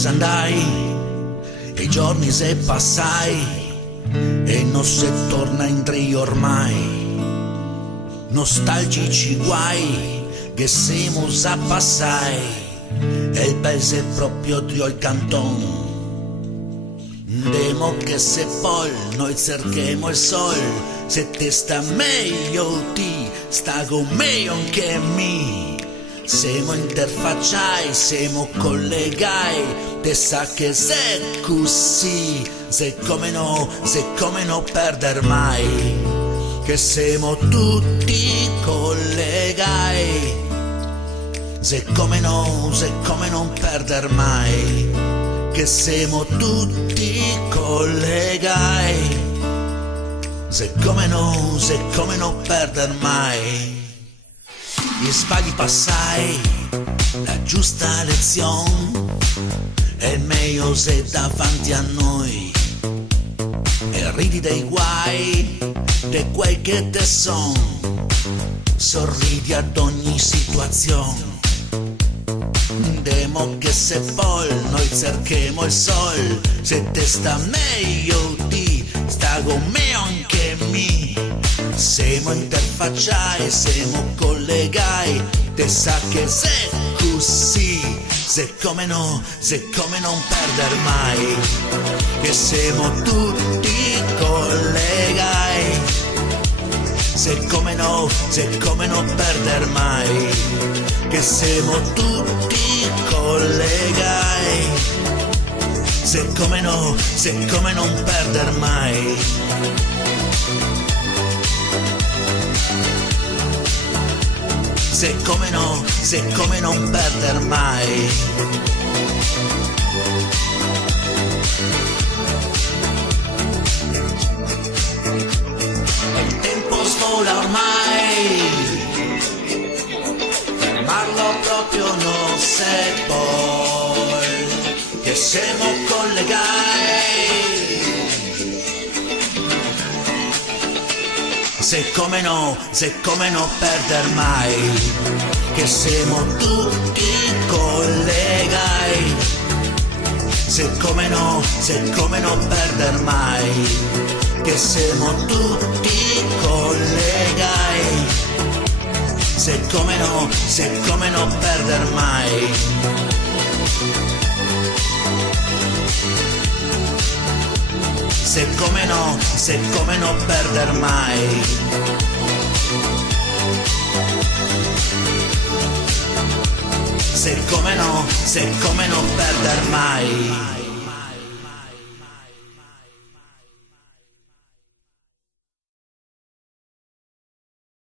se andai, e i giorni se passai, e non se torna indietro ormai. Nostalgici guai che siamo a passai, e il paese è proprio trio il canton. Demo che se poi noi cerchiamo il sol, se te sta meglio ti sta con me anche me. Siamo interfacciai, siamo collegai, te sa che se così, se come no perder mai, che siamo tutti collegai, se come non perder mai, che siamo tutti collegai, se come non perder mai. Gli sbagli passai, la giusta lezione, è meglio se davanti a noi, e ridi dei guai, di quel che te son, sorridi ad ogni situazione. Demo che se poi noi cerchiamo il sol, se te sta meglio ti sta con me anche me. Siamo interfacciai, siamo collegai, te sa che se così, se come non perder mai, che siamo tutti collegai, se come non perder mai, che siamo tutti collegai, se come non perder mai. Se come non perder mai. Il tempo svola ormai, fermarlo proprio non se può, che siamo collegati. Se come no perder mai, che siamo tutti collegai, se come no perder mai, che siamo tutti collegai, se come no perder mai. Se come no perder mai. Se come no perder mai.